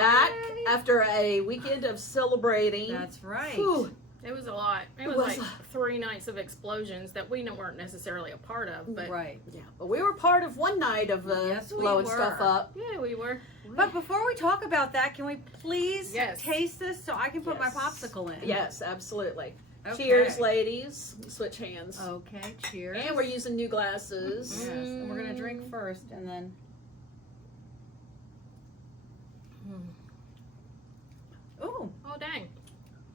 back after a weekend of celebrating. That's right. Whew. It was a lot. It was like 3 nights of explosions that we weren't necessarily a part of. But Right. Yeah, but we were part of one night of Yes, we blowing were. stuff up. yeah, we were. But before we talk about that, can we please Yes. taste this so I can put my Yes. popsicle in? Yes, absolutely. Okay. Cheers, ladies. Switch hands. Okay, cheers. And we're using new glasses. Yes, and we're going to drink first and then. Ooh, Oh, dang.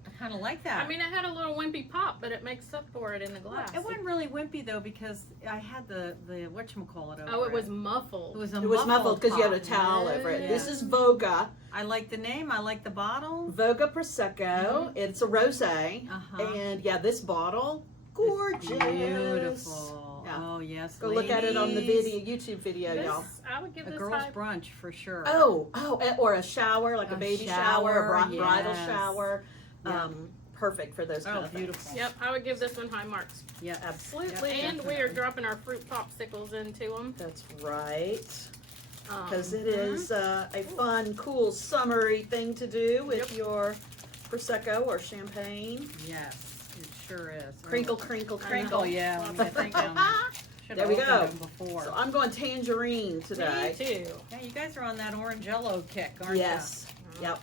I kind of like that. I mean, it had a little wimpy pop, but it makes up for it in the glass. It wasn't really wimpy though because I had the whatchamacallit over Oh, it was muffled. It was It was muffled because you had a pop. towel over it. Yeah. This is Voga. I like the name. I like the bottle. Voga Prosecco. It's a rosé. Uh-huh. And yeah, this bottle, gorgeous. Beautiful. Yeah. Oh, yes. Go look at it on the ladies. video, YouTube video, This, y'all. I would give A this girl's high. brunch for sure. Oh, or a shower, like a A baby shower, shower, a bridal yes. shower. Yeah. Perfect for those kind Oh, of things. beautiful. Yep, I would give this one high marks. Yeah. Absolutely. And we are definitely. dropping our fruit popsicles into them. That's right. Because it mhm. is a fun, cool, summery thing to do with Yep. your Prosecco or champagne. Yes, it sure is. Crinkle, crinkle, I crinkle. Oh, yeah. Let me get that down. Should've There we opened go. them Before. So I'm going tangerine today. Me too. Yeah, you guys are on that orange yellow kick, aren't Yes. Yep.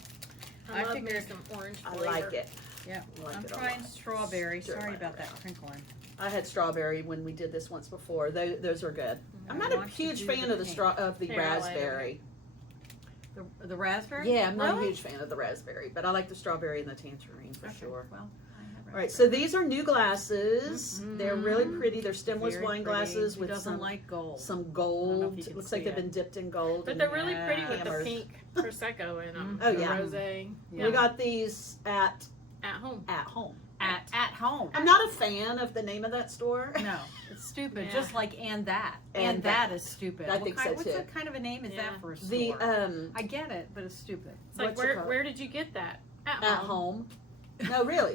I I love me figured- some orange I flavor. like it. you? Yeah. I like I'm it a trying lot. strawberry. Stir Sorry right about that around. crinkling. I had strawberry when we did this once before. Those are good. I'm I not a want to huge do fan the of the pink. the Here, I'll add raspberry. The raspberry? Yeah, I'm not Really? a huge fan of the raspberry, but I like the strawberry and the tangerine for Okay, sure. Well, All right, so these are new glasses. Mhm. They're really pretty. They're stemless Very wine pretty. glasses Who with doesn't some like gold? some I don't know gold. if you It can looks like see they've it. been dipped in gold. But and they're really pretty with hammered. the pink Prosecco in them. Oh, yeah. Rosé Yeah. We got these at home. home. At home. I'm not a fan of the name of that store. No, it's stupid. Yeah. Just like and that. And And that is stupid. I think so, What's too. what kind of a name is Yeah. that for a store? The I get it, but it's stupid. It's like, What's it called? where did you get that? at home. No, really.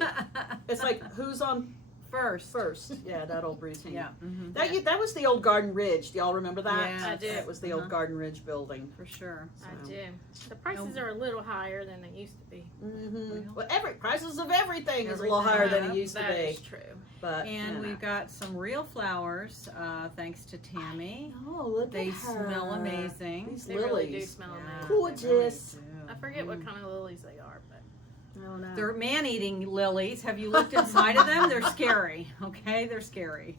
It's like who's on first. first. Yeah, that old routine. Yeah. Mm-hmm. That was the old Garden Ridge. Do y'all remember that? Yeah, I do. That was the old Uh-huh. Garden Ridge building. For sure. I So. do. The prices are a little higher than they used to be. Mm-hmm. Well, prices of everything is a little higher than it used to That be. is true. But And you know. we've got some real flowers, thanks to Tammy. Oh, look They at her. smell amazing. These They really do lilies. smell Yeah, amazing. Gorgeous. they really do. I forget what kind of lilies they are, but I don't know. They're man-eating lilies. Have you looked inside of them? They're scary. Okay, they're scary.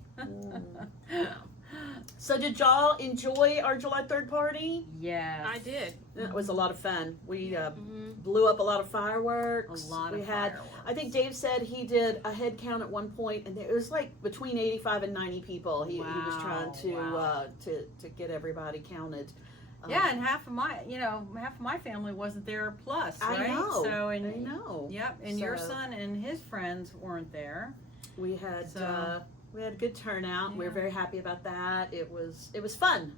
So did y'all enjoy our July 3rd party? Yes. I did. It was a lot of fun. We Mhm. blew up a lot of fireworks. A lot we of had, fireworks. I think Dave said he did a head count at one point, and it was like between 85 and 90 people. He was trying Wow. to get everybody counted. Yeah, and half of my family wasn't there plus, right? I know. So I know. Yep, and your So- son and his friends weren't there. We had So- we had a good turnout. We were Yeah. very happy about that. It was fun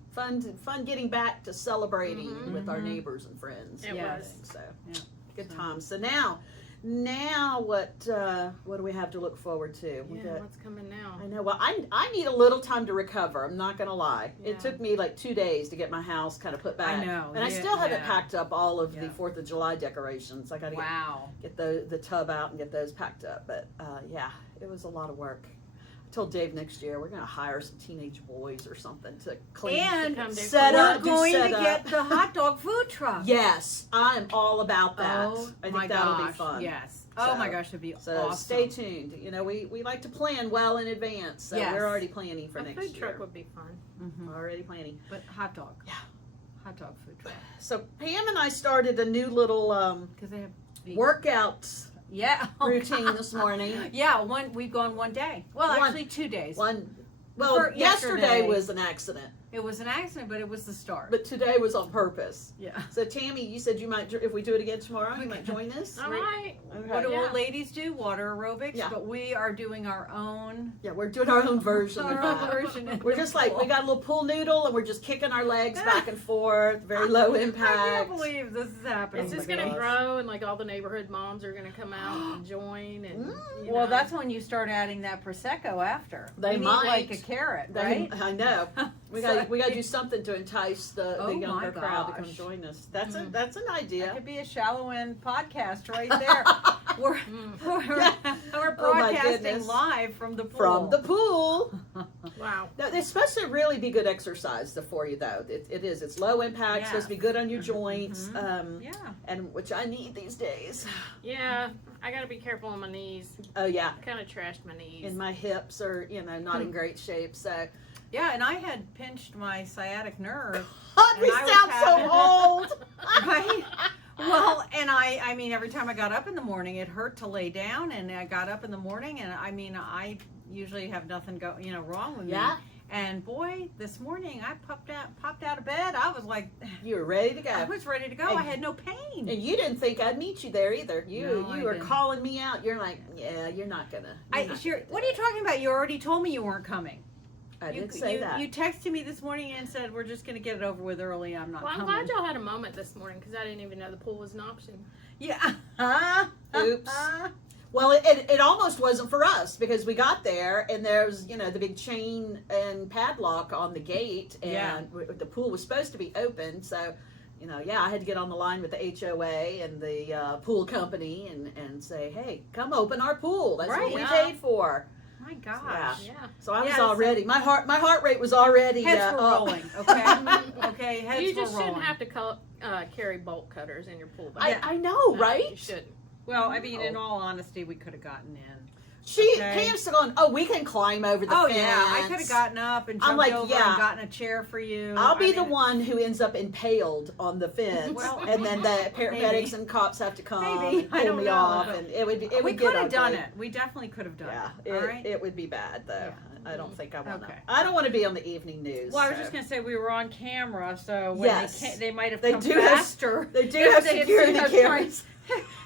getting back to celebrating Mhm. with our Mhm. neighbors and friends. It and was. everything. So Yeah. good So- times. So now what do we have to look forward to? We Yeah, got- what's coming now? I know. Well, I need a little time to recover. I'm not gonna lie. Yeah. It took me like 2 days to get my house kind of put back. I know, and I yeah, still haven't yeah. packed up all of the Yeah. 4th of July decorations. I got to Wow. get the tub out and get those packed up. But yeah, it was a lot of work. I told Dave next year we're gonna hire some teenage boys or something to clean. And Come do set we're up, do going to set get up. the hot dog food truck. Yes, I am all about that. Oh I my think that'll gosh. be fun. Yes. Oh So- my gosh, it'd be So awesome. stay tuned. You know, we like to plan well in advance. So Yes. we're already planning for A next food year. truck would be fun. Mhm. Already planning. But hot dog. Yeah. Hot dog food truck. So Pam and I started a new little Because they have vegan. workout Yeah. routine this morning. Yeah, we've gone one day. Well, One- actually 2 days. Well, For yesterday yesterday. was an accident, It was an accident, but it was the start. but today was on purpose. Yeah. So Tammy, you said you might, if we do it again tomorrow, you might join us. All right. What do Yeah. old ladies do? Water aerobics. Yeah. But we are doing our own. Yeah, we're doing our own version of Our own that. version. in We're the just like, we pool. got a little pool noodle and we're just kicking our legs back and forth, very low I impact. can't believe this is happening. It's just my going to gosh. grow, and like all the neighborhood moms are going to come out and join. And you Well, know. that's when you start adding that prosecco after. They we need might. like a carrot, right? I know. We got to do something to entice the Oh, younger my crowd to come gosh. join us. That's an That idea. could be a shallow end podcast right there. We're Oh, my broadcasting goodness. live from the pool. From the pool. Wow. Now, it's supposed to really be good exercise for you, though. It is. It's low impact. Yeah. Supposed to be good on your joints. Yeah. And which I need these days. Yeah, I gotta be careful on my knees. Oh yeah. I kind of trashed my knees. And my hips are, not in great shape. So, Yeah, and I had pinched my sciatic nerve. God, we And I was sound having- so old. Right? Well, and I mean, every time I got up in the morning, it hurt to lay down, and I got up in the morning, and I mean, I usually have nothing wrong with Yeah. me. And boy, this morning I popped out of bed. I was like, You were ready to go. I was ready to go. And- I had no pain. And you didn't think I'd meet you there either. No, You I were didn't. calling me out. You're like, yeah, you're not gonna. What are you talking about? You already told me you weren't coming. I didn't say that. You texted me this morning and said we're just going to get it over with early. I'm not Well, I'm coming. glad y'all had a moment this morning because I didn't even know the pool was an option. Yeah. Oops. Well, it almost wasn't for us because we got there and there's, the big chain and padlock on the gate and Yeah. the pool was supposed to be open. So, I had to get on the line with the HOA and the pool company and say, hey, come open our pool. That's Right, what we yeah. paid for. My gosh. Yeah. So I was Yeah, all so- ready. My heart rate was already Heads were up. rolling. Okay. Okay. Heads You were just rolling. shouldn't have to carry bolt cutters in your pool bag. I know, No, right? You shouldn't. Well, I mean, in all honesty, we could have gotten in. Okay. Pam's going, oh, we can climb over the Oh fence. yeah, I could have gotten up and I'm jumped like, over yeah. and gotten a chair for you. I'll be I the mean, one who ends up impaled on the fence, Well, and then the paramedics maybe. and cops have to come Maybe. and I pull don't me know. off, and it would We get could have done ugly. it. We definitely could have done Yeah, it. All right. it would be bad though. Yeah. I don't think I want to. Okay. I don't want to be on the evening news. Well, I was so. just gonna say we were on camera, so when Yes. they might have They come do have- faster. They do if have they had security seen us cameras.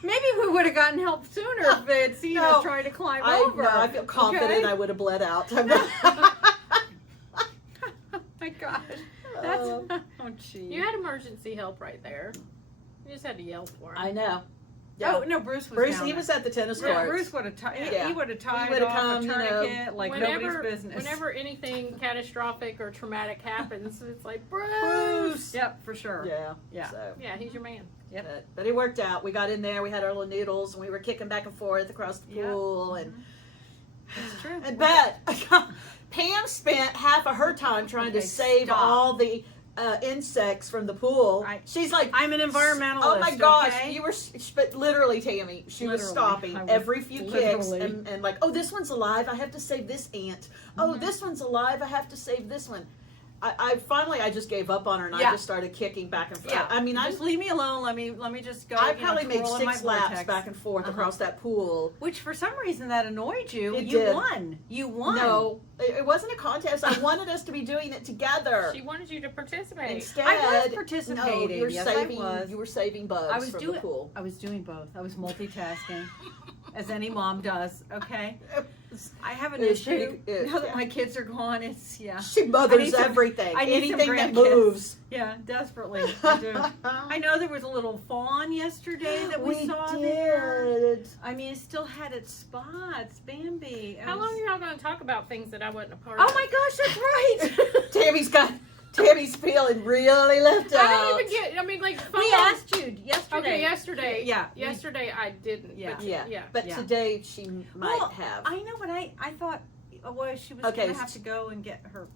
Maybe we would have gotten help sooner if they had seen No. us trying to climb I over. know. I feel confident Okay? I would have bled out. Oh my gosh. That's Oh. oh gee. You had emergency help right there. You just had to yell for him. I know. Yeah. Oh no, Bruce was. Bruce, down he there. was at the tennis Yeah, court. Bruce would have tied. Yeah. He would have tied would've off come, a you know, tourniquet like nobody's business. Whenever anything catastrophic or traumatic happens, it's like Bruce. Bruce. Yep, for sure. Yeah. Yeah. So. Yeah, he's your man. Yep. But it worked out. We got in there. We had our little noodles, and we were kicking back and forth across the Yep. pool. And That's true. and bet Pam spent half of her time trying to Okay, save stop. all the insects from the She's like, I'm an environmentalist. oh my gosh, okay? you were, but literally, Tammy, she was Literally, stopping I was every few kicks literally. and like, oh, this one's alive. I have to save this ant. Oh, this one's alive. I have to save this one. I finally just gave up on her and Yeah. I just started kicking back and forth. Yeah. I mean, just leave me alone. Let me just go. I probably made twirl in my 6 laps vortex. back and forth Uh-huh. across that pool. Which for some reason that annoyed you. It You did. won. You won. No, it wasn't a contest. I wanted us to be doing it together. She wanted you to participate. Instead, I was no, participating. you're Yes, I saving. was. You were saving bugs I was from doing. the pool. I was doing both. I was multitasking, as any mom does. Okay. I have an It was issue pretty- now that yeah. my kids are gone. It's She I mothers need some- everything. I need some Anything that grandkids. moves. Yeah, desperately. I do. I know there was a little fawn yesterday that we saw there. did. I mean, it still had its spots, Bambi. How long are y'all going to talk about things that I wasn't a part Oh of? my gosh, that's right. Tammy's feeling really left out. I didn't even get. I mean, like We asked you yesterday. Okay, yesterday. Yeah. Yesterday I didn't. Yeah. But, Yeah, yeah. but Yeah. today she might Well, have. I know, but I thought, well, she was Okay, going to have to go and get her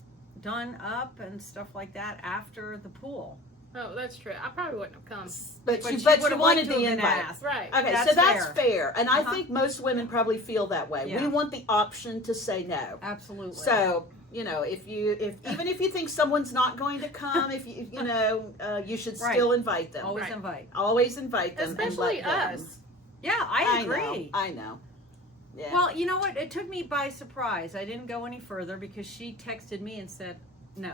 done up and stuff like that after the pool. Oh, that's true. I probably wouldn't have come. but But she she wanted would've liked the to have been invite. asked. Right. Okay, That's so that's fair. fair. And I Uh-huh. think most women probably feel that way. Yeah. We want the option to say no. Absolutely. So, if even if you think someone's not going to come, if you should Right. still invite them. always Right. invite. Always invite them, Especially and let them. us. Yeah, I agree. I know. Yeah. Well, you know what? It took me by surprise. I didn't go any further because she texted me and said no,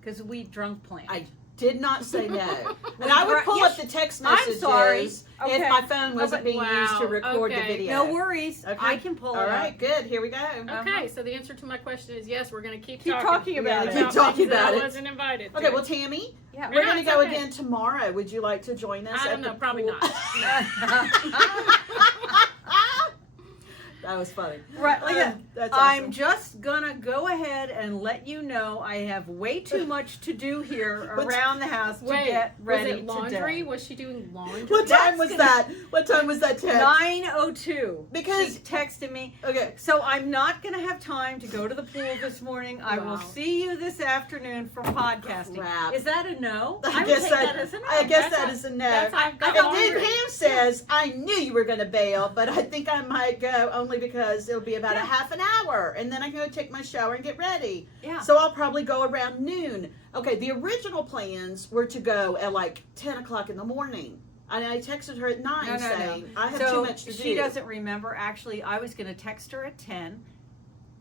because we drunk planned. I did not say no. And We I would dra- pull yes, up the text I'm messages sorry. Okay. if my phone wasn't being used to Wow. record the Okay. video. No worries. Okay. I can pull All it right, up. good. Here we go. Okay, so the answer to my question is yes. We're going to keep talking about it. Keep talking things that about I it. wasn't invited. Okay, to. well, Tammy, Yeah. we're No, going to it's go okay. again tomorrow. Would you like to join us? I at don't the know, probably pool? not. That was funny. Right, like that. That's awesome. I'm just gonna go ahead and let you know I have way too much to do here around the house to get ready was it laundry? today. Was she doing laundry? What time was that? What time was that text? 9:02. Because- she texted me. Okay. So I'm not gonna have time to go to the pool this morning. I will Wow. see you this afternoon for podcasting. Crap. Is that a no? I would guess take that- that as a no. I guess That's that a- is a no. that's I've got And laundry. then Pam says, I knew you were going to bail, but I think I might go only because it'll be about a half an hour. And then I can go take my shower and get ready. Yeah. So I'll probably go around noon. Okay, the original plans were to go at like 10 o'clock in the morning. And I texted her at 9 No. saying, I have so too much to do. she doesn't remember. Actually, I was gonna text her at 10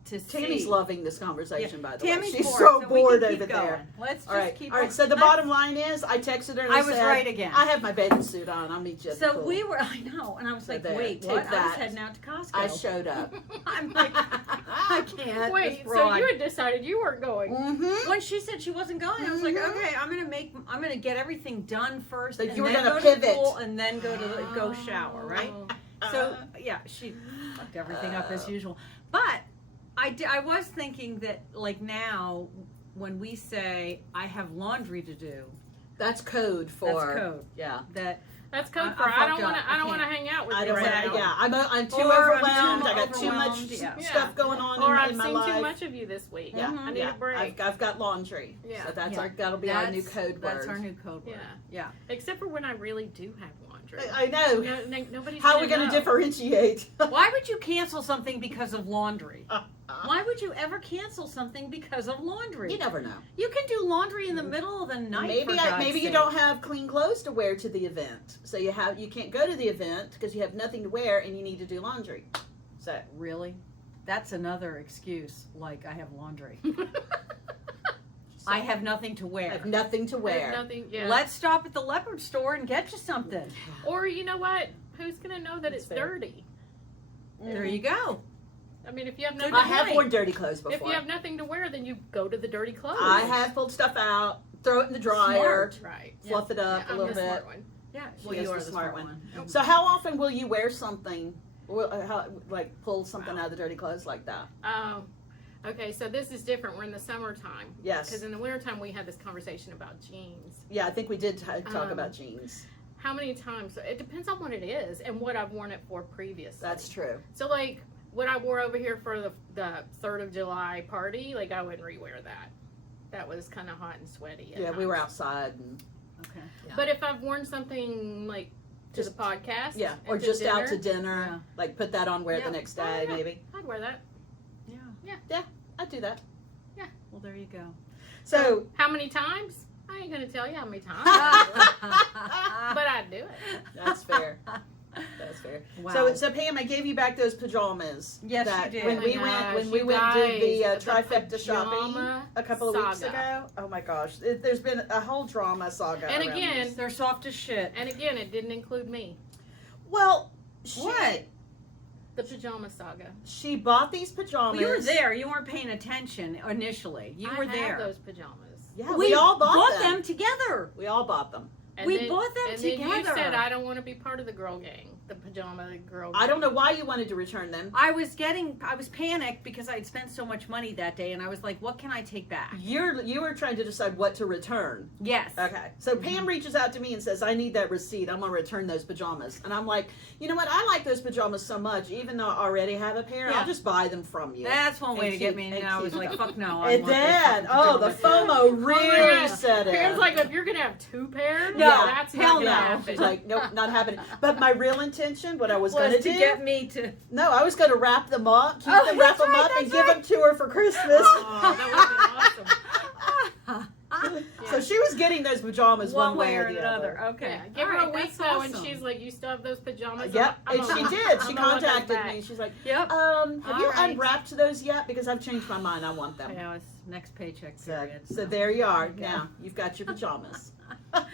to Tammy's see. loving this conversation, by the Tammy's way. She's bored, so we bored can keep over going. there. Let's just All right, keep all right. on. So the bottom line is, I texted her and I I was said, right again. I have my bathing suit on. I'll meet you at the So pool. we were, I know, and I was So like, there, wait, take what? I was that. heading out to Costco. I showed up. I'm like, I can't. Wait, this so broad. you had decided you weren't going? Mm-hmm. When she said she wasn't going, I was like, Mhm. okay, I'm gonna get everything done first, Like and you were then gonna go to the pivot. pool, and then go to go shower, right? Oh. So yeah, she fucked everything up as usual. But I was thinking that like now, when we say I have laundry to do, That's code for. that's code. Yeah. That That's code I for I don't fucked want up. to. I don't I want to can't. hang out with I you don't right want. now. Yeah, I'm too Or I'm overwhelmed. too I got too much overwhelmed, yeah. stuff going on Or in I've my seen life. too much of you this week. Yeah, I need yeah. a break. I've got laundry. Yeah. So that's Yeah. that'll be our new That's- code word. That's our new code word. Yeah. Except for when I really do have laundry. I know. Nobody's How are we going to know. differentiate? Why would you cancel something because of laundry? Why would you ever cancel something because of laundry? You never know. You can do laundry in the middle of the night. Maybe for God's maybe you sake. don't have clean clothes to wear to the event, so you can't go to the event because you have nothing to wear and you need to do laundry. So Really? That's another excuse. Like I have laundry. I have nothing to I wear. have nothing to I have wear. nothing. Yeah. Let's stop at the leopard store and get you something. Or you know what? Who's gonna know that it's That's fair. dirty? There you go. I mean, if you have Good nothing, I have point. worn dirty clothes if before. you have nothing to wear, then you go to the dirty clothes. I have pulled stuff out, throw it in the dryer, Smart. Right. fluff it up Yeah, a I'm little the bit. smart one. Yeah. She Well, is you are the the smart smart one. one. So how often will you wear something, like pull something out of the dirty clothes like that? Oh, okay. So this is different. We're in the summertime. Yes. Because in the wintertime we had this conversation about jeans. Yeah, I think we did talk Um, about jeans. How many times? It depends on what it is and what I've worn it for previously. That's true. So like what I wore over here for the 3rd of July party, like I wouldn't rewear that. That was kind of hot and sweaty. at Yeah, we were times. outside and Okay. But if I've worn something like to Just- the podcast, yeah, and or just out to dinner, dinner, Yeah. like put that on, wear it Yeah. the next Oh, day, yeah. maybe. I'd wear that. Yeah. I'd do that. Well, there you go. So, How many times? I ain't gonna tell you how many times, but I'd do it. that's fair. That's fair. Wow. So Pam, I gave you back those pajamas. Yes, that you did. When Oh we my went, gosh, when we you went did the guys, trifecta shopping pajama a couple of weeks saga. ago. Oh my gosh, there's been a whole drama saga. And around again- this. They're soft as shit. And again, it didn't include me. Well, What? The pajama saga. she bought these pajamas. Well, you were there. You weren't paying attention initially. You I were have there. those pajamas. Yeah, we all bought them together. We all bought them. And We then, bought them and then you together. said I don't want to be part of the girl gang, the pajama girl. I gang. don't know why you wanted to return them. I was panicked because I'd spent so much money that day, and I was like, what can I take back? You were trying to decide what to return. Yes. Okay. So Pam reaches out to me and says, I need that receipt. I'm going to return those pajamas. And I'm like, you know what? I like those pajamas so much. Even though I already have a pair, Yeah. I'll just buy them from you. That's one way And to get keep- me. and And I was keep like, them. fuck no. I It want those did. fucking Oh, the pajamas. FOMO really yeah. set in. Parents like, if you're gonna have 2 pairs, No, that's hell not gonna no. happen. She's like, nope, not happening. But my real intention, what I was going Was to to do, get me to. no, I was going to wrap them up, keep Oh, them, wrap that's them right, up, and that's give right. them to her for Christmas. Oh, that would have been awesome. So she was getting those pajamas one way or the another. other. Okay. Yeah, give All her right, a week that's though, and awesome. she's like, "You still have those pajamas?" Yep, I'm and gonna- she did. I'm She gonna want those contacted back. me. She's like, Yep. have All you right. unwrapped those yet? Because I've changed my mind. I want them. Yeah, it's next paycheck So, period. so there you are. Okay. Now you've got your pajamas. Oh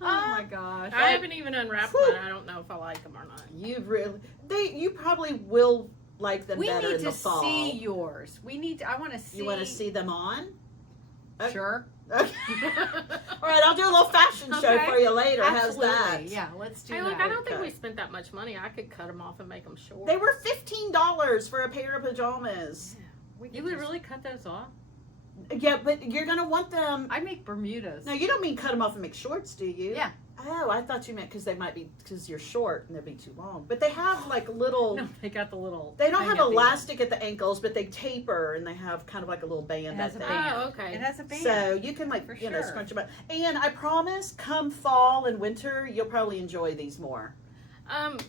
my gosh. I haven't even unwrapped Whew. mine. I don't know if I like them or not. You really, you probably will like them We better need in the to fall. see yours. I want to see. You want to see them on? Okay. Sure. Okay. All right, I'll do a little fashion show Okay. for you later. Absolutely. How's that? Yeah, let's do Hey, that. look, I don't think we Okay. spent that much money, I could cut them off and make them short. They were $15 for a pair of pajamas. You would really cut those off? Yeah, but you're gonna want them. I make Bermudas. No, you don't mean cut them off and make shorts, do you? Yeah. Oh, I thought you meant because you're short and they'll be too long. But they have like little. No, they got the little. They don't thing have at the end. elastic at the ankles, but they taper and they have kind of like a little band. It has I a think. band. Oh, okay. It has a band. So you can like For you know sure. scrunch them up. And I promise, come fall and winter, you'll probably enjoy these more.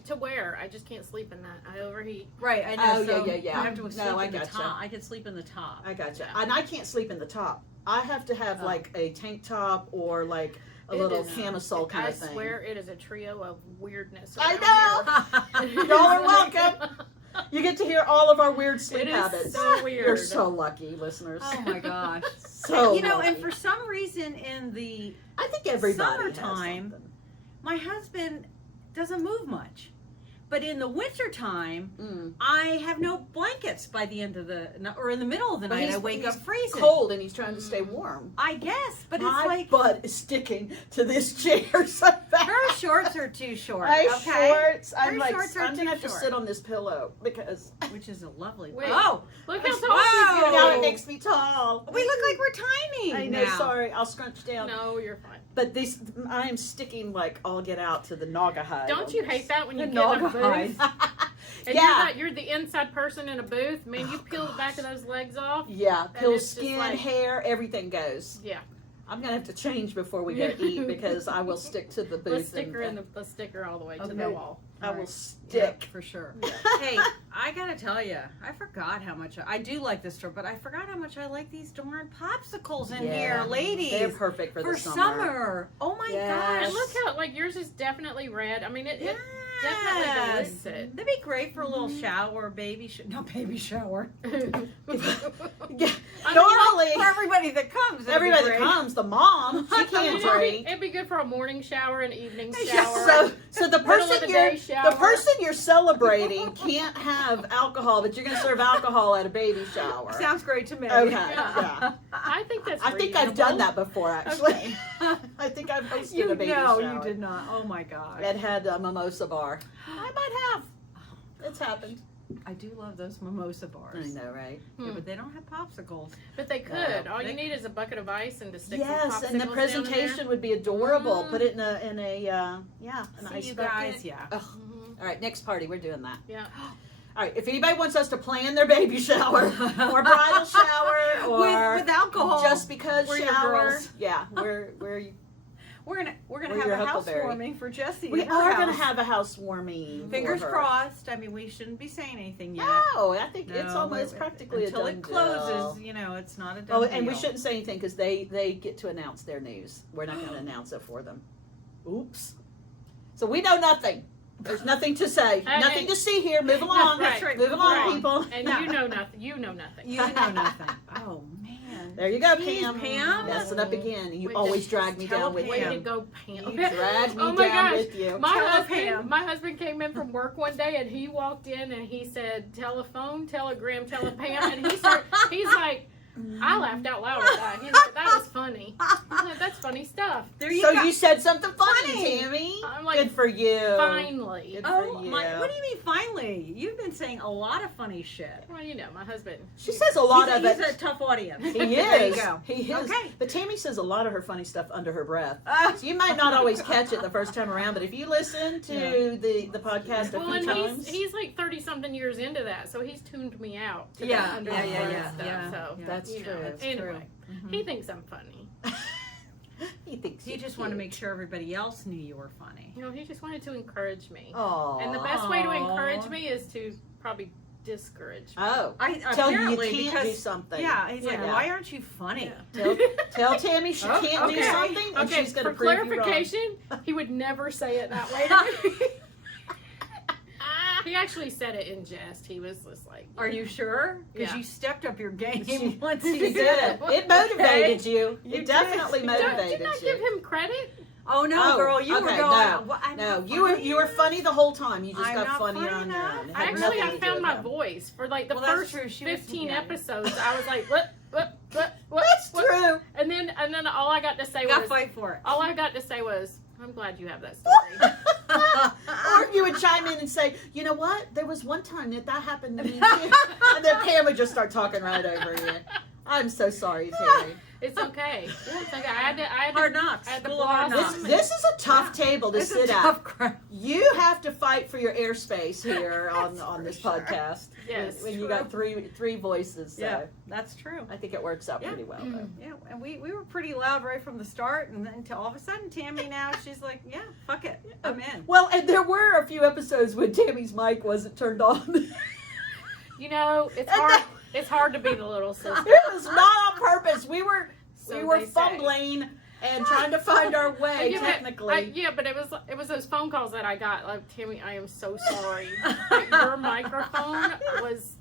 To wear, I just can't sleep in that. I overheat. Right, I know. Oh, so yeah. You have to sleep No, I in the gotcha. top. I could sleep in the top. I gotcha. Yeah. And I can't sleep in the top. I have to have Oh. like a tank top or like a It little is- camisole kind I of thing. swear it is a trio of weirdness. I around know. here. Y'all are welcome. You get to hear all of our weird sleep It is habits. so weird. You're so lucky, listeners. Oh my gosh. So you know, lucky. and for some reason in the I think everybody has summertime, something. my husband doesn't move much. But in the wintertime, Mm. I have no blankets by the end of or in the middle of the But night. he's- I wake he's up freezing. Cold and he's trying to stay warm. I guess, but My it's like butt is sticking to this chair so bad. her shorts are too short. My okay, shorts. I'm Her like, shorts are I'm gonna too have to short. sit on this pillow because which is a lovely. Wait. Oh, Look how tall Whoa. she's now getting. it makes me tall. we look like we're tiny. I know. now. Sorry, I'll scrunch down. No, you're fine. But I am sticking like all get out to the naga hide. Don't you hate that when you The get in a Naugahyde. booth? And Yeah. you're the inside person in a booth. Man, you peel the back of those legs off. Yeah, And peel it's just skin, like- hair, everything goes. Yeah. I'm gonna have to change before we go eat because I will stick to the booth. The sticker all the way to the Okay. wall. I will Right. stick. Yeah, for sure. Yeah. Hey, I gotta tell you, I forgot how much I do like this store, but I forgot how much I like these darn popsicles in Yeah. here, ladies. They're perfect for the summer. Oh my Yes. gosh! And look how, like, yours is definitely red. I mean, it definitely Yes. dilutes it. That'd be great for a little shower, not baby shower. Yeah. I mean, Normally, For everybody that comes, that'd be everybody that great. comes, the mom, she I mean, can't drink. it'd be good for a morning shower, an evening Yeah, shower. So the Middle of person the you're day shower. the person you're celebrating can't have alcohol, but you're going to serve alcohol at a baby shower. Sounds great to me. Okay. Yeah. Yeah. I think that's I think I've done that before, actually. Okay. I think I've hosted You a baby know shower. you did not. Oh my gosh. That had a mimosa bar. I might have. It's happened. I do love those mimosa bars. I know, right? Yeah, but they don't have popsicles. But they could. No. All you need is a bucket of ice and to stick Yes, some popsicles and the down presentation would be adorable. Mm. Put it in an See ice you bucket. guys, yeah. Ugh. there. Mhm. All right, next party, we're doing that. Yeah. All right, if anybody wants us to plan their baby shower or bridal shower or with alcohol. just because We're your shower, girls. yeah, we're we're gonna We're have your a huckleberry. housewarming for Jessie. we at her are going to house. have a housewarming. Fingers for her. crossed. I mean, we shouldn't be saying anything yet. No, I think it's No, almost wait, practically until a done it closes. deal. You know, it's not a done Oh, deal. and we shouldn't say anything because they get to announce their news. We're not going to announce it for them. Oops. So we know nothing. There's nothing to say. Nothing to see here. Move along. That's right. Move along, Right. people. And No. you know nothing. You know nothing. You know nothing. Oh man. There you go, Jeez, Pam. Pam. Messing up again. You Wait, always just drag me tell down with Way Pam. to you. go, Pam. You drag me Oh my down gosh. with you. My husband came in from work one day and he walked in and he said, telephone, telegram, telepam. And he's like, I laughed out loud at that. He's like, that was funny. I'm like, that's funny stuff. There you So go. you said something funny, Funny. Tammy. I'm like, Good for you. finally. Good Oh for you. my! What do you mean? Finally, you've been saying a lot of funny shit. Well, you know, my husband. She says a lot he's of he's it. a tough audience. He There you is. go. He is. Okay. But Tammy says a lot of her funny stuff under her breath. Uh, So you might not always catch it the first time around, but if you listen to the podcast a Well, few and times, he's like 30-something years into that, so he's tuned me out. To Yeah, that under yeah, the yeah, breath yeah, stuff, yeah. So, Yeah. That's you true. know, That's anyway, Mhm. he thinks I'm funny. he thinks he you're just wanted to cute. make sure everybody else knew you were funny. You know, he just wanted to encourage me. Aw. And the best way to Aw. encourage me is to probably discourage me. Oh, Tell tell you you apparently can't because do something. yeah, he's like, Yeah. why aren't you funny? Yeah. Tell Tammy she Oh, can't do okay. something, and Okay, she's going to for prove you wrong. clarification, he would never say it that way to me. He actually said it in jest. He was just like, Are you sure? Because Yeah. you stepped up your game She- once She you did it. It motivated you. You It definitely did. motivated Did not you. give him credit? Oh no, Oh, girl, you were okay, going. no. "Well, I'm No, not you were funny the whole time. You just I'm got not funnier funny on your enough. own. It I had actually, nothing I to do found with my him. voice for like the Well, that's first true. She was- 15 yeah. episodes. I was like, what? That's true. And then all I got to say Got to was, fight for it. all I got to say was, I'm glad you have that story. Or you would chime in and say, you know what? There was one time that happened to me too. And then Pam would just start talking right over you. I'm so sorry, Terry. It's okay. It's okay. I had Hard knocks. I had to School of hard blossom. knocks. This is a tough table to It's sit a at. tough crowd. You have to fight for your airspace here on this for sure. podcast. Yes, when you true. got three voices. So Yeah, that's true. I think it works out pretty well. Though. Yeah, and we were pretty loud right from the start, and then all of a sudden, Tammy now she's like, yeah, fuck it, I'm in. Well, and there were a few episodes when Tammy's mic wasn't turned on. You know, it's And hard. It's hard to be the little sister. It was not on purpose. We were So we they were say. fumbling and trying to find our way. Yeah, Technically, but it was those phone calls that I got. Like, Tammy, I am so sorry. Your microphone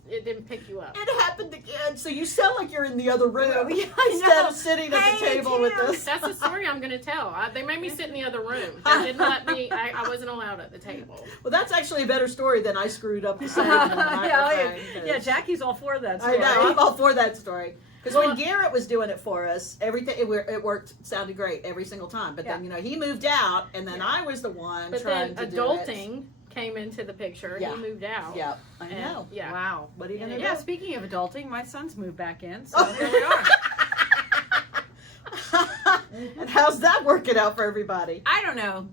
it didn't pick you up. it happened again. So you sound like you're in the other room Yeah, I instead know. of sitting at the Hey, table with Tam. us. That's the story I'm going to tell. They made me sit in the other room. They didn't let me. I wasn't allowed at the table. Well, that's actually a better story than I screwed up the sound. in the microphone, 'cause- Jackie's all for that. I know. I'm all for that story. Because Well- when Garrett was doing it for us, everything it worked, sounded great every single time. But then he moved out, and then I was the one But trying then to do it. adulting came into the picture. Yeah. He moved out. Yeah, I And- know. Yeah. Wow. What are you gonna Yeah, do? speaking of adulting, my son's moved back in, so Oh. here we are. And how's that working out for everybody? I don't know.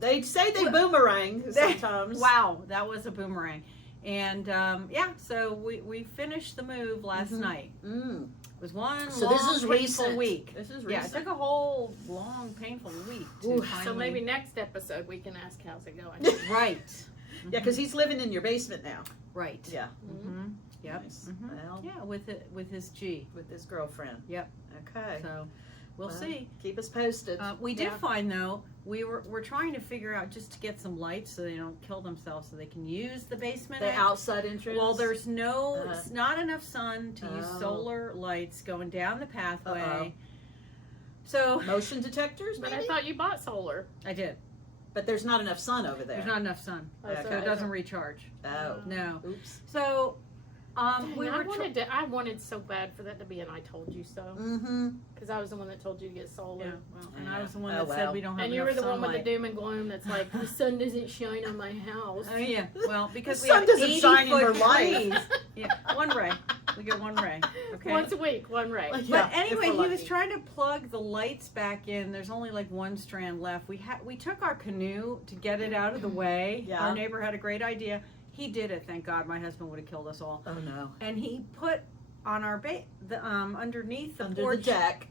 They say they boomerang sometimes. Wow, that was a boomerang. And so we finished the move last Mhm. night. Mm. It was one So long, this is painful recent. week. This is Yeah, it recent. took a whole long, painful week to Ooh, finally... So maybe next episode we can ask how's it going. Right. Yeah, because he's living in your basement now. Right. Yeah. Mm-hmm. Yep. Nice. Mhm. Well, Yeah, with his G. with his girlfriend. Yep. Okay. So we'll Well, see. Keep us posted. We did Yeah. find though we're trying to figure out just to get some lights so they don't kill themselves, so they can use the basement. The outside entrance. Well, there's Uh-huh. it's not enough sun to use Oh. solar lights going down the pathway. Uh-oh. So motion detectors, But maybe? I thought you bought solar. I did. But there's not enough sun over there. There's not enough sun, Oh, so so it doesn't recharge. Oh. No. Oops. So Dang, we I were. wanted so bad for that to be an I told you so. Mm-hmm. Because I was the one that told you to get solar. Yeah, well, and I Yeah. was the one Oh, that well. said we don't have And you enough were the one sunlight. with the doom and gloom that's like, the sun doesn't shine on my house. Oh yeah, well because The we sun have doesn't 80 shine in foot her life. trees. Yeah, one ray. We get one ray. Okay. Once a week, one ray. Like, But Yeah, anyway, if he we're was lucky. trying to plug the lights back in. There's only like one strand left. We took our canoe to get it out of the way. Yeah. Our neighbor had a great idea. He did it. Thank God. My husband would have killed us all. Oh no. And he put on our underneath the Under porch. the deck,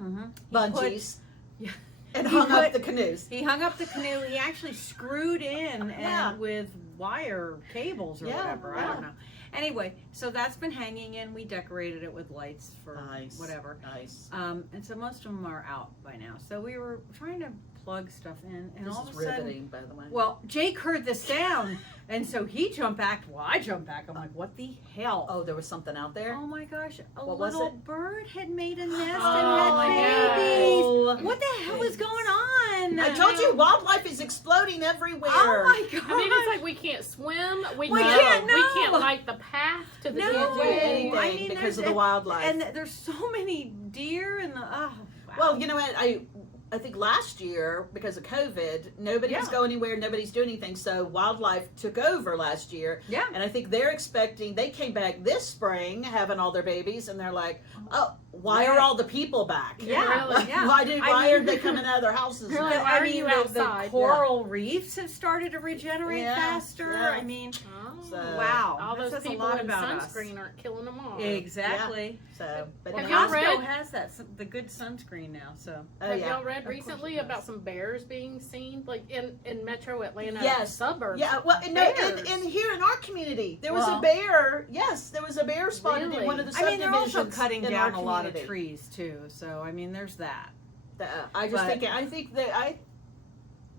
Mhm. bungees, Yeah. and He hung up put- the canoes. He hung up the canoe. He actually screwed in Yeah. and with wire cables or Yeah, whatever. I yeah. don't know. Anyway, so that's been hanging in. We decorated it with lights for Nice. whatever. Nice. And so most of them are out by now. So we were trying to plug stuff in, and This all is of a sudden, riveting, by the way. well, Jake heard the sound, and so he jumped back. Well, I jumped back. I'm like, what the hell? Oh, there was something out there. Oh my gosh! A What was little it? bird had made a nest Oh and my had babies. Oh. What the hell is going on? I told you, wildlife is exploding everywhere. Oh my god! I mean, it's like we can't swim. We We can't can't, no. light the path to the No. Can't do anything I mean, because of there's- the wildlife. and there's so many deer and the wow. Well, you know what? I think last year, because of COVID, nobody was Yeah. going anywhere, nobody's doing anything, so wildlife took over last year. Yeah. And I think they came back this spring having all their babies, and they're like, oh, why are Right. all the people back? Yeah, Really? yeah. Why I are mean- they coming out of their houses Really? now? Why are you the outside? coral reefs have started to regenerate Yeah, faster. yeah. I mean, So- wow. All That those says a people lot in about us. sunscreen aren't killing them all. Exactly. So, but Well, Have now- y'all read- Costco has that the good sunscreen now. So Oh, Have yeah. y'all read Of course recently it does. about some bears being seen, like in Metro Atlanta Yes. suburbs? Yeah, well, no, Bears. and here in our community, there was Well- a bear. Yes, there was a bear spotted in Really? one of the I mean, subdivisions. they're also cutting in down our a lot of community. trees too. So I mean, there's that. I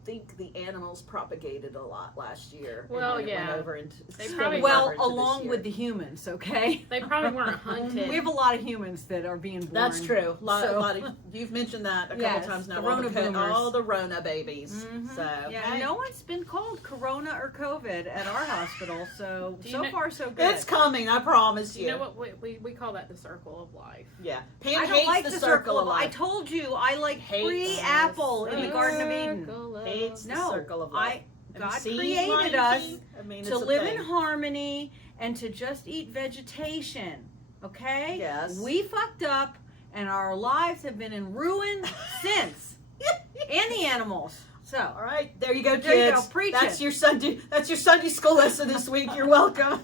think But- the animals propagated a lot last year. Well, and then it yeah. went over into, They spilling probably- over Well, into this along year. with the humans, okay. They probably weren't hunted. We have a lot of humans that are being born. That's true. A lot So- of, you've mentioned that a couple Yes, times now. the all, Rona boomers. all the Rona babies. Mhm. So Yeah, hey, no one's been called Corona or COVID at our hospital, so Do you so know- far so good. it's coming. I promise you. You know what? We call that the circle of life. Yeah, Pam I don't hates like the the circle of I life. told you I like Hates free the apple in the Garden of Eden. Circle of- Hates the No, circle of life. God Have you seen created Lion us King? I mean, to it's a live thing. in harmony and to just eat vegetation. Okay? Yes. We fucked up and our lives have been in ruin since. And the animals. So, All right, there you go, kids. There you go, preach That's it. your Sunday school lesson this week. You're welcome.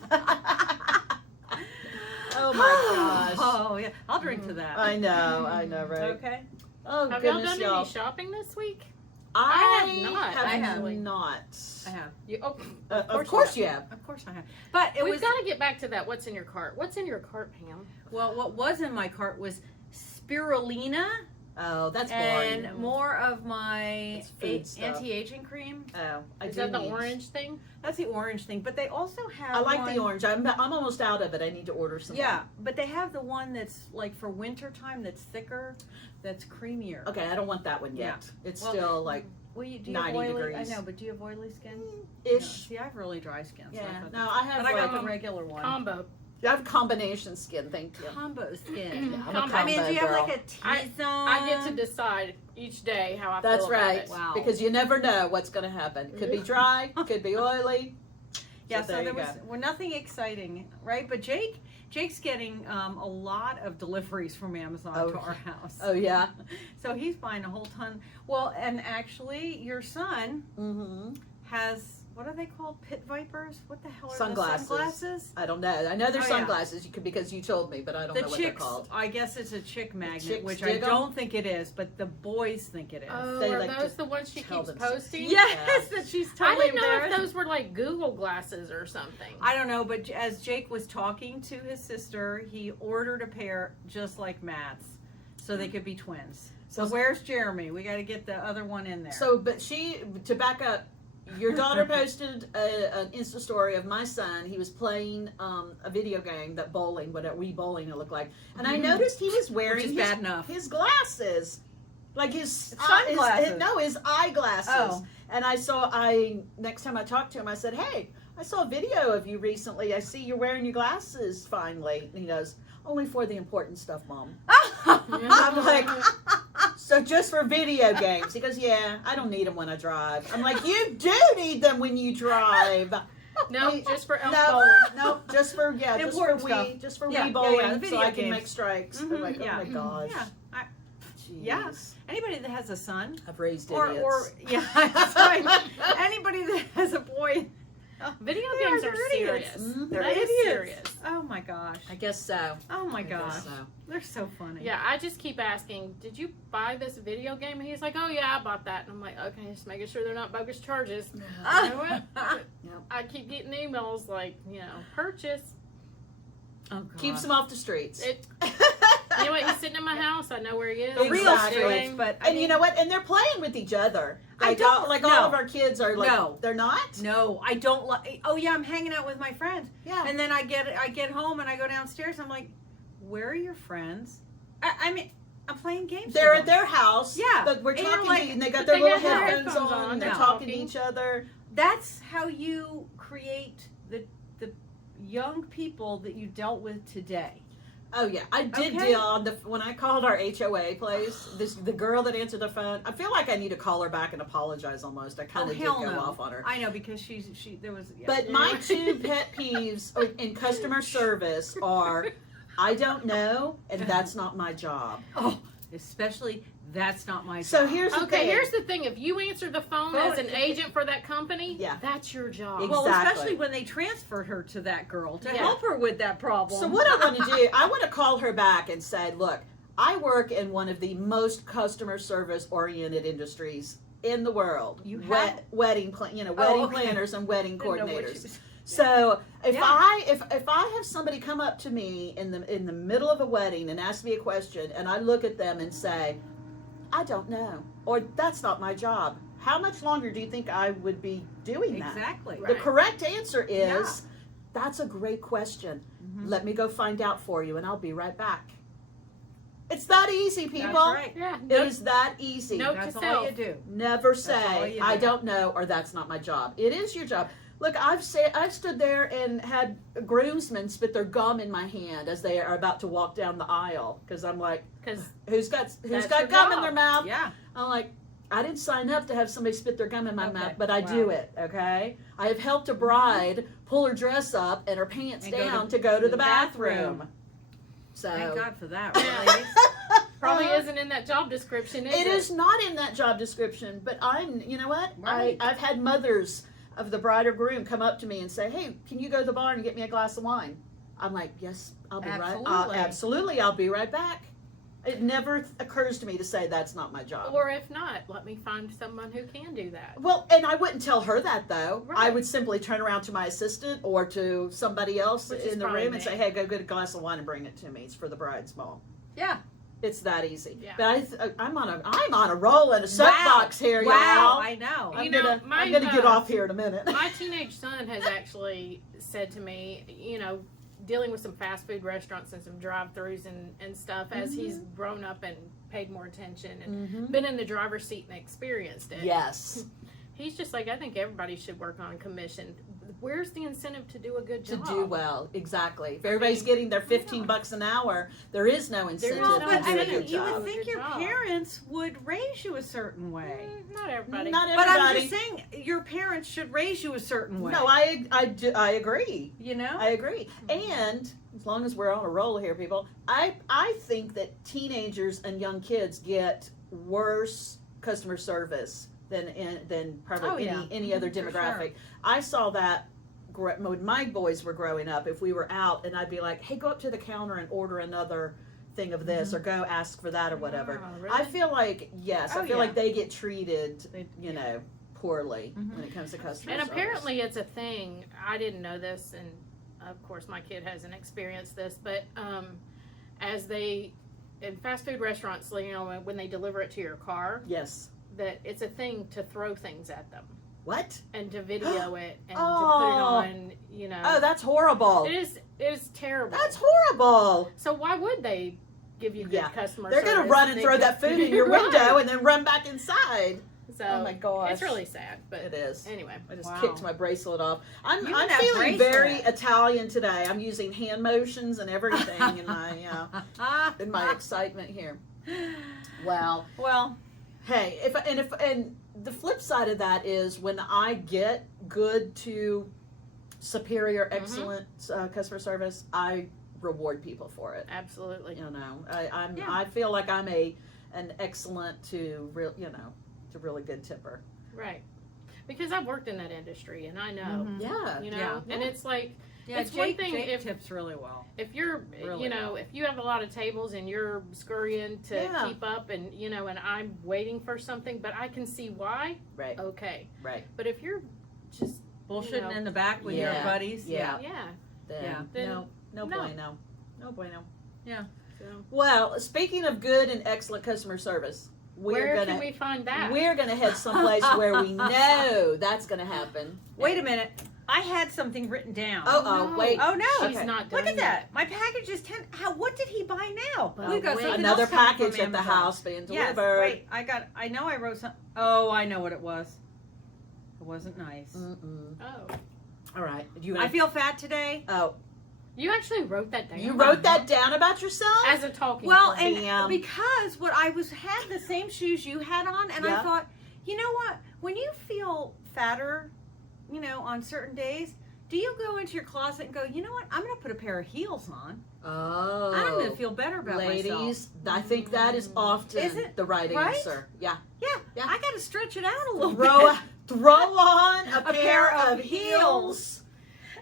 Oh my gosh. Oh yeah, I'll drink to that. I know, right? Okay. Oh Have y'all goodness, done y'all. any shopping this week? I have not, have actually. not. I have. You, oh, Of course you have. Of course I have. But it we've was got to get back to that. What's in your cart? What's in your cart, Pam? well. What was in my cart was spirulina Oh, that's boring. and more of my That's food stuff. anti-aging cream. Oh, I Is do that the need- orange thing? That's the orange thing. But they also have. I like one, the orange. I'm almost out of it. I need to order some. Yeah, but they have the one that's like for winter time. That's thicker. That's creamier. Okay, I don't want that one yet. It's Well, still like Well, do you have 90 oily? degrees. I know, but do you have oily skin? ish. No. See, I have really dry skin. So Yeah. I thought No, I have but I got like the regular one. Combo. I have combination skin. Thank you. Combo skin. I'm a Combo. I mean, do you have girl. like a T-zone? I get to decide each day how I That's feel about right. it. Wow. Because you never know what's going to happen. Could be dry. Could be oily. Yeah, So so there there you was well, nothing exciting, right? But Jake's getting a lot of deliveries from Amazon Oh, to our house. Oh yeah. So he's buying a whole ton. Well, and actually, your son Mm-hmm. has, what are they called? Pit vipers? What the hell are Sunglasses. those? Sunglasses? I don't know. I know they're Oh, yeah. sunglasses because you told me, but I don't The know what they're chicks, called. I guess it's a chick magnet, chicks which dig I 'em? don't think it is, but the boys think it is. Oh, They are like those to the ones she tell keeps themselves. posting? Yes, that she's I totally didn't know if embarrassed. those were like Google glasses or something. I don't know, but as Jake was talking to his sister, he ordered a pair just like Matt's, so they could be twins. So Well, where's Jeremy? We got to get the other one in there. So, but to back up, your daughter posted an Insta story of my son. He was playing a video game, that bowling, whatever Wii bowling it looked like, and I noticed he was wearing Which is bad enough. his glasses, like his Sunglasses. his eyeglasses. Oh. And next time I talked to him, I said, "Hey, I saw a video of you recently. I see you're wearing your glasses finally." And he goes, "Only for the important stuff, Mom." I'm like, "So just for video games?" He goes, "Yeah, I don't need them when I drive." I'm like, "You do need them when you drive." No, just for elf No, bowling. no, just for Important stuff. just for Yeah, Wii bowling, the so I video can games. make strikes. Mhm, I'm like, yeah. oh my gosh, yeah, Jeez. yeah. Anybody that has a son, I've raised or idiots. yeah, that's right. Anybody that has a boy, Video they games are idiots. serious. Mhm. They're That is idiots. serious. Oh my gosh. I guess so. Oh my I guess gosh. so. They're so funny. Yeah, I just keep asking, did you buy this video game? And he's like, oh yeah, I bought that. And I'm like, okay, just making sure they're not bogus charges. You know what? Yep. I keep getting emails like, purchase. Oh god. Keeps them off the streets. It, you know what? He's sitting in my house. I know where he is. The real Exactly. streets, but I And mean, you know what? And they're playing with each other. I Like, don't- all no. of our kids are like, No. they're not. No, I don't like. Oh yeah, I'm hanging out with my friends, Yeah. and then I get home and I go downstairs. I'm like, where are your friends? I mean, I'm playing games. They're with at them. their house. Yeah. But we're And you're talking like- to, and they got but their they little have their headphones headphones on. on, They're no. talking to talking. each other. That's how you create the young people that you dealt with today. Oh yeah, I did Okay. deal on when I called our HOA place. The girl that answered the phone. I feel like I need to call her back and apologize. Almost, I kind Oh, of did hell go no. off on her. I know because she there was. Yeah. But my two pet peeves in customer service are, I don't know, and that's not my job. oh, especially that's not my. So job. here's the Okay, thing. here's the thing. If you answer the phone as an agent for that company, Yeah. that's your job. Exactly. Well, especially when they transferred her to that girl to Yeah. help her with that problem. So what I want to do, I want to call her back and say, look, I work in one of the most customer service oriented industries in the world. You have? Wedding wedding okay. planners and wedding Didn't know what she coordinators. was- So if Yeah. if I have somebody come up to me in the middle of a wedding and ask me a question, and I look at them and say, I don't know, or that's not my job, how much longer do you think I would be doing that? Exactly. Right. The correct answer is, Yeah. that's a great question. Mhm. Let me go find out for you, and I'll be right back. It's that easy, people. That's right. Yeah. It is that easy. Nope. That's to all self. you do. Never all say you I do. don't know or that's not my job. It is your job. Look, I've stood there and had groomsmen spit their gum in my hand as they are about to walk down the aisle because I'm like, Because who's got That's gum your in their job. mouth? Yeah. I'm like, I didn't sign up to have somebody spit their gum in my Okay. mouth, but I do it, okay? I have helped a bride pull her dress up and her pants And go down to to go to the the bathroom. bathroom. So Thank God for that, right, ladies? Probably isn't in that job description, is it? It is not in that job description, but you know what? Right. I've had mothers of the bride or groom come up to me and say, hey, can you go to the bar and get me a glass of wine? I'm like, yes, I'll be Absolutely. absolutely, I'll be right back. It never occurs to me to say that's not my job. Or if not, let me find someone who can do that. Well, and I wouldn't tell her that though. Right. I would simply turn around to my assistant or to somebody else Which is in the probably room and me. say, hey, go get a glass of wine and bring it to me. It's for the bride's ball. Yeah. It's that easy. Yeah. But I'm on a roll in a soapbox here, Wow, y'all. I know. I'm You know, gonna get off here in a minute. My teenage son has actually said to me, you know, dealing with some fast food restaurants and some drive-thrus and stuff as he's grown up and paid more attention and been in the driver's seat and experienced it. Yes. He's just like, I think everybody should work on commission. Where's the incentive to do a good To job? do well, exactly. If everybody's getting their $15 an hour, there is no incentive no to But do I a mean, good you job. would think Good your job. parents would raise you a certain way. Not everybody. Not But I'm everybody. just saying, your parents should raise you a certain way. No, I agree. You know? I agree. And as long as we're on a roll here, people, I think that teenagers and young kids get worse customer service than probably any other For demographic. sure. I saw that when my boys were growing up. If we were out and I'd be like, hey, go up to the counter and order another thing of this or go ask for that or whatever. Oh, really? I feel like, yes, Oh, I feel yeah. like they get treated, you know, poorly Mhm. when it comes to customer And service. apparently it's a thing. I didn't know this, and of course my kid hasn't experienced this, but as they, in fast food restaurants, you know, when they deliver it to your car, Yes. that it's a thing to throw things at them What? and to video it and to put it Oh. on, you know. Oh, that's horrible. It is terrible. That's horrible. So why would they give you good Yeah. customer They're service? going to run if and they throw could- that food in your Right. window and then run back inside. So Oh my gosh. it's really sad, but It is. anyway. I just Wow. kicked my bracelet off. I'm You and that feeling bracelet. very Italian today. I'm using hand motions and everything in my in my excitement here. Well, Well, hey, and the flip side of that is when I get good to superior, excellent customer service, I reward people for it. Absolutely. You know, Yeah. I feel like I'm an excellent to really good tipper. Right. Because I've worked in that industry and I know. Mhm. Yeah. You know, Yeah. and it's like yeah, It's one Jake, thing Jake if- tips really well. if you're Really you know, if you have a lot of tables and you're scurrying to Yeah. keep up and you know, and I'm waiting for something, but I can see why, Right. okay. Right. But if you're just Bullshitting know. in the back with Yeah. your buddies. Yeah. yeah. Then, Then no no. bueno. No bueno. So Well, speaking of good and excellent customer service, where can we find that? we're gonna head someplace where we know that's gonna happen. Wait a minute. I had something written down. Oh, no. wait. Oh, no. She's Okay. not done Look at yet. that. My package is 10. What did he buy now? Well, We've got wait. something Another else coming from package at the Amazon. house being Yes, delivered. wait. I know I wrote some. Oh, I know what it was. It wasn't nice. Mm-mm. Oh. All right. You I feel fat today. Oh, You actually wrote that down. you wrote that down about yourself? as a talking Well, point. and because what I had the same shoes you had on, and Yeah. I thought, you know what? When you feel fatter, you know, on certain days, do you go into your closet and go, you know what? I'm going to put a pair of heels on. Oh. I'm going to feel better about myself. Ladies, I think that is often Is it? the right Right? answer. Yeah. Yeah, Yeah. I got to stretch it out a little Throw, bit. throw on a, A pair, pair of of heels.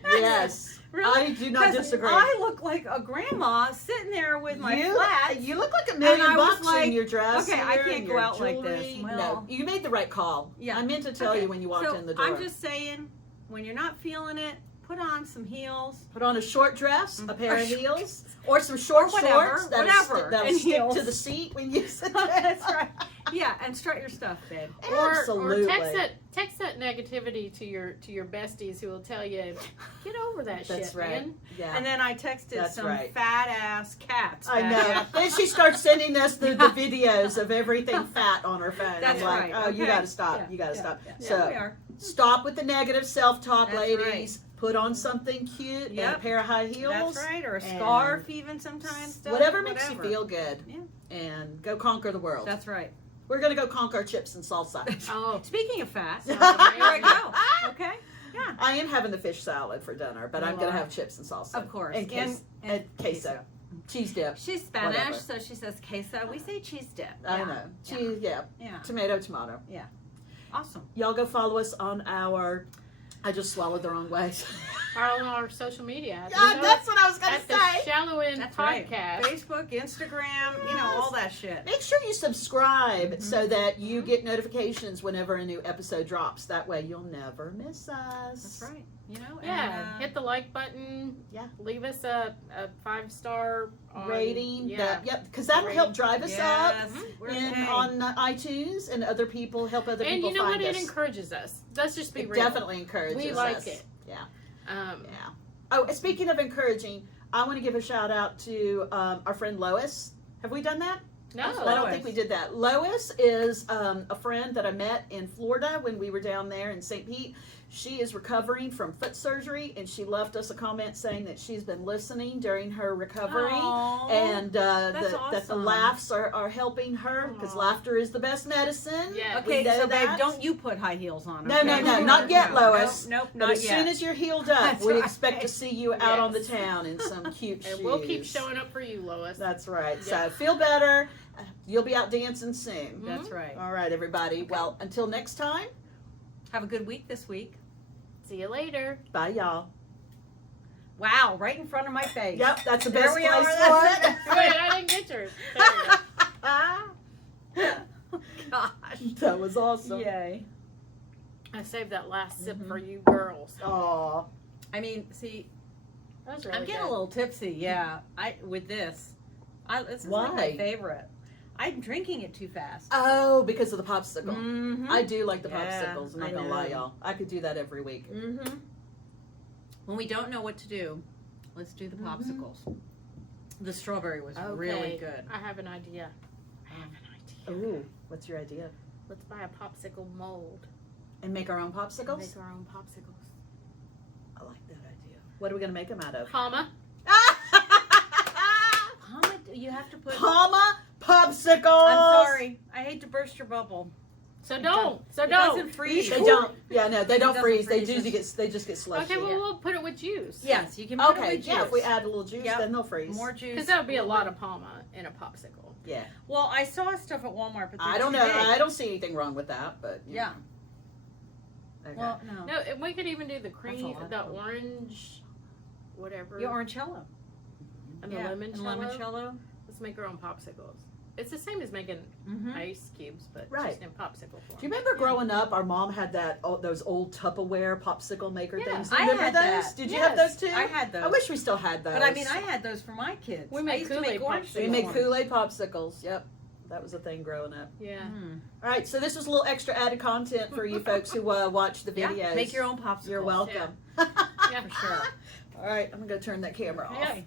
Yes. Really? I do not 'Cause disagree. I look like a grandma sitting there with my flats. You look like a And I million was bucks like, in your dress. okay, I here can't and go your out like this. jewelry. Well- No, you made the right call. Yeah. I meant to tell Okay. you when you walked So in the door. I'm just saying, when you're not feeling it, put on some heels. Put on a short dress, a pair Or of short heels, or some short Or whatever, shorts that'll, whatever, that'll and stick heels. to the seat when you sit That's down. right. Yeah, and strut your stuff, babe. Absolutely. Or text that negativity to your besties who will tell you, get over that That's shit, right. man. Yeah. And then I texted That's some right. fat ass cats. I back know. after. Then she starts sending us the videos of everything fat on her phone. That's I'm like, right, oh, you okay. got to stop. Yeah, You got to yeah, stop. yeah. So Yeah, we are. stop with the negative self-talk, That's ladies. Put on something cute and a Yep. pair of high heels. That's right, or a and scarf even sometimes. Stuff, Whatever makes you feel good. Yeah. And go conquer the world. That's right. We're gonna go conquer chips and salsa. Oh, Speaking of fast, Sounds here I amazing. go. Okay. Yeah. I am having the fish salad for dinner, but I'm You gonna are. have chips and salsa. Of course. And queso. Cheese dip. She's Spanish, Whatever. so she says queso. We say cheese dip. I Yeah. know. Cheese, yeah. Yeah. Tomato. Awesome. Y'all go follow us on our. I just swallowed the wrong way. on our social media. God, that's what I was gonna at the say. Shallow End That's right. Podcast. Facebook, Instagram, you know, all that shit. Make sure you subscribe Mhm. so that you get notifications whenever a new episode drops. That way you'll never miss us. That's right. You know, Yeah, and, hit the like button. Yeah. Leave us a 5-star Rating. Yeah. Yep, because that'll Rating. help drive us up yes, we're on iTunes, and other people help other And people you know find what? us. It encourages us. Let's just be It real. definitely encourages us. We like it. Yeah. Yeah. Oh, speaking of encouraging, I want to give a shout out to our friend Lois. Have we done that? No. I don't think we did that. Lois is a friend that I met in Florida when we were down there in St. Pete. She is recovering from foot surgery, and she left us a comment saying that she's been listening during her recovery, Aw, and that the awesome. laughs are helping her, because Aw. laughter is the best medicine. Yeah. We Okay, know so babe, that. don't you put high heels on? No, okay? not yet, Lois. Nope, But not as yet. soon as you're healed up, That's we right. expect to see you out on the Yes. town in some cute shoes. And we'll keep showing up for you, Lois. That's right. Yeah. So feel better. You'll be out dancing soon. That's right. All right, everybody. Well, until next time, Have a good week this week. See you later. bye, y'all. Wow, right in front of my face. Yep, that's the There best we place are. for it. Wait, I didn't get yours. There you go. Gosh. That was awesome. Yay. I saved that last sip Mhm. for you girls. Aw. I mean, see, That was really I'm getting good. a little tipsy. Yeah, with this. This is like my Why? favorite. I'm drinking it too fast. Oh, because of the popsicle. Mm-hmm. I do like the Yeah, popsicles. I'm not I gonna know. lie, y'all. I could do that every week. Mm-hmm. When we don't know what to do, let's do the Mhm. popsicles. The strawberry was Okay. really good. I have an idea. Ooh, what's your idea? Let's buy a popsicle mold. And make our own And popsicles? make our own popsicles. I like that idea. What are we gonna make them out of? Comma. Mama, you have to put. Palma popsicles. I'm sorry. I hate to burst your bubble. So don't. So It don't. doesn't freeze. They don't. Yeah, no, they don't doesn't freeze. They freeze. just get slushy. Okay, well, we'll put it with juice. Yes, you can put it Okay, with yeah. juice. If we add a little juice, Yep. then they'll freeze. More juice. Because that would be a lot of Palma in a popsicle. Yeah. Well, I saw stuff at Walmart, but I don't know. I don't see anything wrong with that, but Yeah. Okay. Well, no. No, and we could even do the cream, lot. the orange, whatever, Your orangello. and Yeah, the and limoncello. limoncello. Let's make our own popsicles. It's the same as making Mm-hmm. ice cubes, but Right. just in popsicle form. Do you remember growing up? Our mom had those old Tupperware popsicle maker Yeah, things. I Remember had those? that. Did you have Yes, those too? I had those. I wish we still had those. But I mean, I had those for my kids. We I made used to Kool-Aid make orange popsicles. we juice made ones. Kool-Aid popsicles. Yep, that was a thing growing up. Yeah. Mm. All right, so this was a little extra added content for you folks who watch the videos. Yeah, make your own popsicles. You're welcome. Yeah. For sure. All right, I'm gonna go turn that camera off. Okay.